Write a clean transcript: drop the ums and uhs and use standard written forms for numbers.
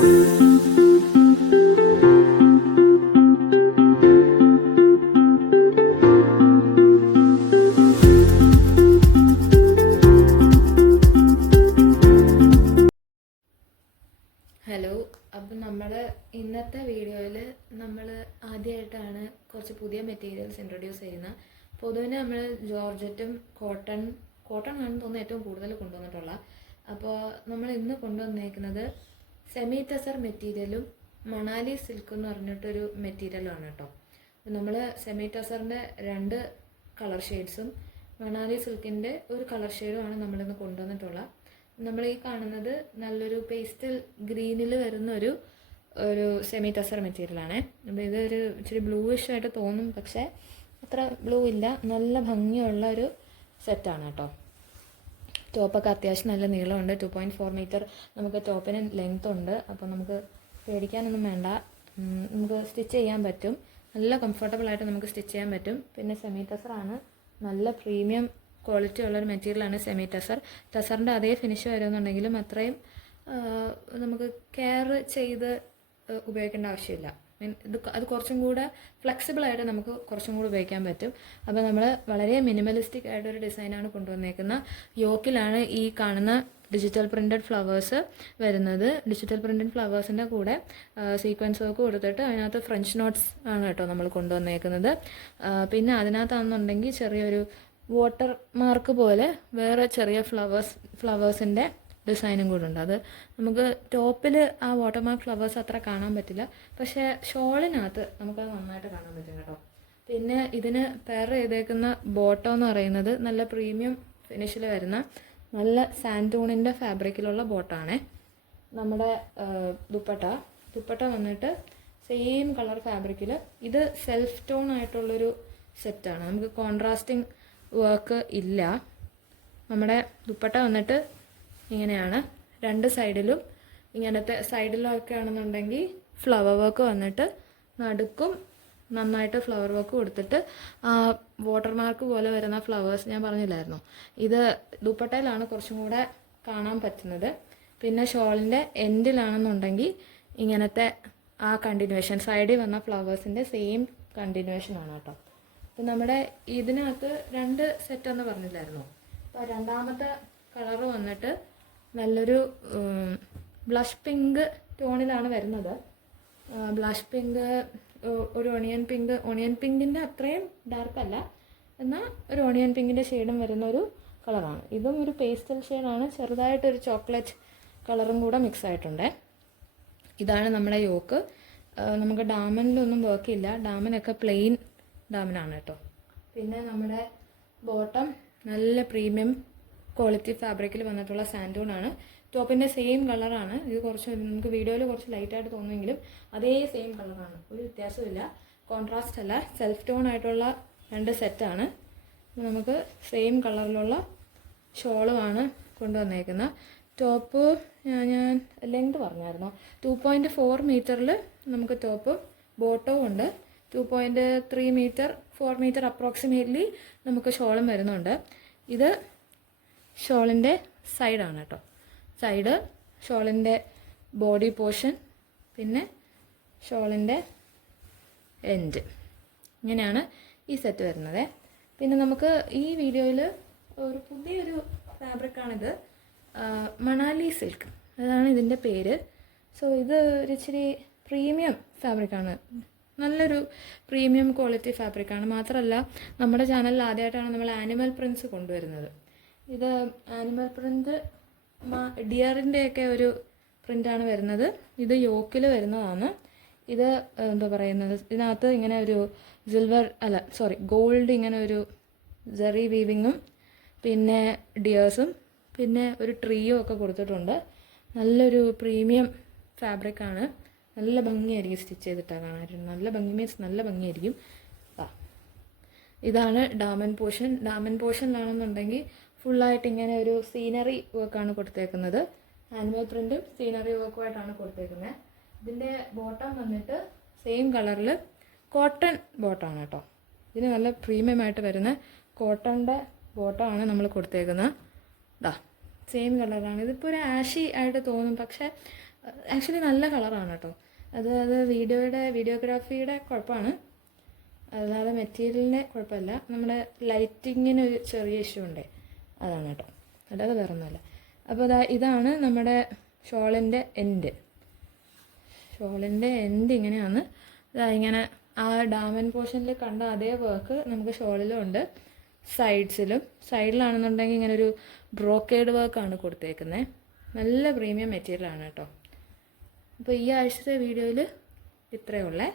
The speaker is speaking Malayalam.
ഹലോ. അപ്പം നമ്മൾ ഇന്നത്തെ വീഡിയോയിൽ നമ്മൾ ആദ്യമായിട്ടാണ് കുറച്ച് പുതിയ മെറ്റീരിയൽസ് ഇൻട്രൊഡ്യൂസ് ചെയ്യുന്നത്. പൊതുവെ നമ്മൾ ജോർജറ്റും കോട്ടൺ ആണെന്ന് തോന്നുന്നു ഏറ്റവും കൂടുതൽ കൊണ്ടുവന്നിട്ടുള്ള. അപ്പോൾ നമ്മൾ ഇന്ന് കൊണ്ടുവന്നേക്കുന്നത് സെമി ടെസർ മെറ്റീരിയലും മണാലി സിൽക്ക് എന്ന് പറഞ്ഞിട്ടൊരു മെറ്റീരിയലുമാണ് കേട്ടോ. നമ്മൾ സെമി ടെസറിൻ്റെ 2 കളർ ഷെയ്ഡ്സും മണാലി സിൽക്കിൻ്റെ ഒരു കളർ ഷെയ്ഡുമാണ് നമ്മളിന്ന് കൊണ്ടുവന്നിട്ടുള്ളത്. നമ്മൾ ഈ കാണുന്നത് നല്ലൊരു പേസ്റ്റൽ ഗ്രീനിൽ വരുന്ന ഒരു സെമി ടെസർ മെറ്റീരിയലാണ്. അപ്പോൾ ഇതൊരു ഇച്ചിരി ബ്ലൂയിഷ് ആയിട്ട് തോന്നും, പക്ഷേ അത്ര ബ്ലൂ ഇല്ല. നല്ല ഭംഗിയുള്ള ഒരു സെറ്റാണ് കേട്ടോ. ടോപ്പൊക്കെ അത്യാവശ്യം നല്ല നീളമുണ്ട്. 2.4 മീറ്റർ നമുക്ക് ടോപ്പിന് ലെങ്ത് ഉണ്ട്. അപ്പോൾ നമുക്ക് പേടിക്കാനൊന്നും വേണ്ട, നമുക്ക് സ്റ്റിച്ച് ചെയ്യാൻ പറ്റും. നല്ല കംഫർട്ടബിളായിട്ട് നമുക്ക് സ്റ്റിച്ച് ചെയ്യാൻ പറ്റും. പിന്നെ സെമി ടെസറാണ്, നല്ല പ്രീമിയം ക്വാളിറ്റി ഉള്ളൊരു മെറ്റീരിയലാണ് സെമി ടെസർ. ടെസറിൻ്റെ അതേ ഫിനിഷ് വരുമെന്നുണ്ടെങ്കിലും അത്രയും നമുക്ക് കെയർ ചെയ്ത് ഉപയോഗിക്കേണ്ട ആവശ്യമില്ല. അത് കുറച്ചും കൂടെ ഫ്ലെക്സിബിളായിട്ട് നമുക്ക് കുറച്ചും കൂടെ ഉപയോഗിക്കാൻ പറ്റും. അപ്പോൾ നമ്മൾ വളരെ മിനിമലിസ്റ്റിക് ആയിട്ടൊരു ഡിസൈനാണ് കൊണ്ടുവന്നേക്കുന്നത്. യോക്കിലാണ് ഈ കാണുന്ന ഡിജിറ്റൽ പ്രിൻറ്റഡ് ഫ്ലവേഴ്സ് വരുന്നത്. ഡിജിറ്റൽ പ്രിൻറ്റഡ് ഫ്ലവേഴ്സിൻ്റെ കൂടെ സീക്വൻസ് വർക്ക് കൊടുത്തിട്ട് അതിനകത്ത് ഫ്രഞ്ച് നോട്ട്സ് ആണ് കേട്ടോ നമ്മൾ കൊണ്ടുവന്നേക്കുന്നത്. പിന്നെ അതിനകത്താണെന്നുണ്ടെങ്കിൽ ചെറിയൊരു വാട്ടർ മാർക്ക് പോലെ വേറെ ചെറിയ ഫ്ലവേഴ്സിൻ്റെ ഡിസൈനും കൂടെ ഉണ്ട്. അത് നമുക്ക് ടോപ്പിൽ ആ വാട്ടർ മാർക്ക് ഫ്ലവേഴ്സ് അത്ര കാണാൻ പറ്റില്ല, പക്ഷേ ഷോളിനകത്ത് നമുക്കത് നന്നായിട്ട് കാണാൻ പറ്റും കേട്ടോ. പിന്നെ ഇതിന് പെയർ ചെയ്തേക്കുന്ന ബോട്ടം എന്ന് പറയുന്നത് നല്ല പ്രീമിയം ഫിനിഷിൽ വരുന്ന നല്ല സാൻഡൂണിൻ്റെ ഫാബ്രിക്കിലുള്ള ബോട്ടാണേ. നമ്മുടെ ദുപ്പട്ട വന്നിട്ട് സെയിം കളർ ഫാബ്രിക്കിൽ, ഇത് സെൽഫ് ടോൺ ആയിട്ടുള്ളൊരു സെറ്റാണ്. നമുക്ക് കോൺട്രാസ്റ്റിംഗ് വർക്ക് ഇല്ല. നമ്മുടെ ദുപ്പട്ട വന്നിട്ട് ഇങ്ങനെയാണ്. 2 സൈഡിലും ഇങ്ങനത്തെ സൈഡിലൊക്കെ ആണെന്നുണ്ടെങ്കിൽ ഫ്ലവർ വർക്ക് വന്നിട്ട് നടുക്കും നന്നായിട്ട് ഫ്ലവർ വർക്ക് കൊടുത്തിട്ട് വാട്ടർ മാർക്ക് പോലെ വരുന്ന ഫ്ലവേഴ്സ് ഞാൻ പറഞ്ഞില്ലായിരുന്നു, ഇത് ദുപ്പട്ടയിലാണ് കുറച്ചും കൂടെ കാണാൻ പറ്റുന്നത്. പിന്നെ ഷോളിൻ്റെ എൻഡിലാണെന്നുണ്ടെങ്കിൽ ഇങ്ങനത്തെ ആ കണ്ടിന്യൂവേഷൻ, സൈഡിൽ വന്ന ഫ്ലവേഴ്സിൻ്റെ സെയിം കണ്ടിന്യൂവേഷനാണ് കേട്ടോ. അപ്പം നമ്മുടെ ഇതിനകത്ത് 2 സെറ്റെന്ന് പറഞ്ഞില്ലായിരുന്നു. അപ്പോൾ രണ്ടാമത്തെ കളറ് വന്നിട്ട് നല്ലൊരു ബ്ലഷ് പിങ്ക് ടോണിലാണ് വരുന്നത്. ബ്ലഷ് പിങ്ക്, ഒരു ഒണിയൻ പിങ്കിൻ്റെ അത്രയും ഡാർക്കല്ല, എന്നാൽ ഒരു ഒണിയൻ പിങ്കിൻ്റെ ഷെയ്ഡും വരുന്ന ഒരു കളറാണ്. ഇതും ഒരു പേസ്റ്റൽ ഷെയ്ഡാണ്, ചെറുതായിട്ടൊരു ചോക്ലേറ്റ് കളറും കൂടെ മിക്സ് ആയിട്ടുണ്ട്. ഇതാണ് നമ്മുടെ യോക്ക്. നമുക്ക് ഡാമനിലൊന്നും വർക്കില്ല, ഡാമനൊക്കെ പ്ലെയിൻ ഡാമനാണ് കേട്ടോ. പിന്നെ നമ്മുടെ ബോട്ടം നല്ല പ്രീമിയം ക്വാളിറ്റി ഫാബ്രിക്കിൽ വന്നിട്ടുള്ള സാൻഡൂണാണ്. ടോപ്പിൻ്റെ സെയിം കളറാണ്. ഇത് കുറച്ച് നമുക്ക് വീഡിയോയിൽ കുറച്ച് ലൈറ്റായിട്ട് തോന്നുമെങ്കിലും അതേ സെയിം കളറാണ്, ഒരു വ്യത്യാസമില്ല. കോൺട്രാസ്റ്റ് അല്ല, സെൽഫ് ടോൺ ആയിട്ടുള്ള 2 സെറ്റാണ്. നമുക്ക് സെയിം കളറിലുള്ള ഷോളുമാണ് കൊണ്ടുവന്നേക്കുന്നത്. ടോപ്പ് ഞാൻ ലെങ്ത് പറഞ്ഞായിരുന്നു, 2.4 മീറ്ററിൽ നമുക്ക് ടോപ്പ്, ബോട്ടവും ഉണ്ട്. 2.3 മീറ്റർ 4 മീറ്റർ അപ്രോക്സിമേറ്റ്ലി നമുക്ക് ഷോളും വരുന്നുണ്ട്. ഇത് ഷോളിൻ്റെ സൈഡാണ് കേട്ടോ. സൈഡ് ഷോളിൻ്റെ ബോഡി പോർഷൻ, പിന്നെ ഷോളിൻ്റെ എൻഡ്, ഇങ്ങനെയാണ് ഈ സെറ്റ് വരുന്നത്. പിന്നെ നമുക്ക് ഈ വീഡിയോയിൽ ഒരു പുതിയൊരു ഫാബ്രിക്കാണിത്, മണാലി സിൽക്ക്, അതാണ് ഇതിൻ്റെ പേര്. സോ ഇത് ഒരു ഇച്ചിരി പ്രീമിയം ഫാബ്രിക്കാണ്, നല്ലൊരു പ്രീമിയം ക്വാളിറ്റി ഫാബ്രിക്കാണ്. മാത്രമല്ല നമ്മുടെ ചാനലിൽ ആദ്യമായിട്ടാണ് നമ്മൾ ആനിമൽ പ്രിൻറ്റ്സ് കൊണ്ടുവരുന്നത്. ഇത് ആനിമൽ പ്രിൻറ്റ് ഡിയറിൻ്റെയൊക്കെ ഒരു പ്രിൻ്റാണ് വരുന്നത്. ഇത് യോക്കിൽ വരുന്നതാണ്. ഇത് എന്താ പറയുന്നത്, ഇതിനകത്ത് ഇങ്ങനെ ഒരു ഗോൾഡ് ഇങ്ങനെ ഒരു ജെറി വീവിങ്ങും പിന്നെ ഡിയേഴ്സും പിന്നെ ഒരു ട്രീയും ഒക്കെ കൊടുത്തിട്ടുണ്ട്. നല്ലൊരു പ്രീമിയം ഫാബ്രിക്കാണ്. നല്ല ഭംഗിയായിരിക്കും സ്റ്റിച്ച് ചെയ്തിട്ടാണ് കാണാനായിട്ട്. നല്ല ഭംഗി മീൻസ് നല്ല ഭംഗിയായിരിക്കും. ഇതാണ് ഡാമൻ പോർഷനിലാണെന്നുണ്ടെങ്കിൽ ഫുള്ളായിട്ട് ഇങ്ങനെ ഒരു സീനറി വർക്കാണ് കൊടുത്തേക്കുന്നത്. ആനിമൽ പ്രിൻറ്റും സീനറി വർക്കുമായിട്ടാണ് കൊടുത്തേക്കുന്നത്. ഇതിൻ്റെ ബോട്ടം വന്നിട്ട് സെയിം കളറിൽ കോട്ടൺ ബോട്ടമാണ് കേട്ടോ. ഇതിന് നല്ല പ്രീമിയമായിട്ട് വരുന്ന കോട്ടണിൻ്റെ ബോട്ടമാണ് നമ്മൾ കൊടുത്തേക്കുന്നത്. സെയിം കളറാണ്. ഇതിപ്പോൾ ഒരു ആഷി ആയിട്ട് തോന്നും, പക്ഷേ ആക്ച്വലി നല്ല കളറാണ് കേട്ടോ. അത് വീഡിയോഗ്രാഫിയുടെ കുഴപ്പമാണ്, അല്ലാതെ മെറ്റീരിയലിൻ്റെ കുഴപ്പമില്ല. നമ്മുടെ ലൈറ്റിങ്ങിന് ഒരു ചെറിയ ഇഷ്യൂ ഉണ്ട്, അതാണ് കേട്ടോ, അല്ലാതെ വേറെ ഒന്നുമല്ല. അപ്പോൾ ഇതാണ് നമ്മുടെ ഷോളിൻ്റെ എൻഡ്. ഇങ്ങനെയാണ്. ഇങ്ങനെ ആ ഡാമൻ പോർഷനിൽ കണ്ട അതേ വർക്ക് നമുക്ക് ഷോളിലും ഉണ്ട്, സൈഡിലാണെന്നുണ്ടെങ്കിൽ ഇങ്ങനെ ഒരു ബ്രോക്കേഡ് വർക്കാണ് കൊടുത്തേക്കുന്നത്. നല്ല പ്രീമിയം മെറ്റീരിയലാണ് കേട്ടോ. അപ്പോൾ ഈ ആഴ്ചത്തെ വീഡിയോയിൽ ഇത്രയേ ഉള്ളേ.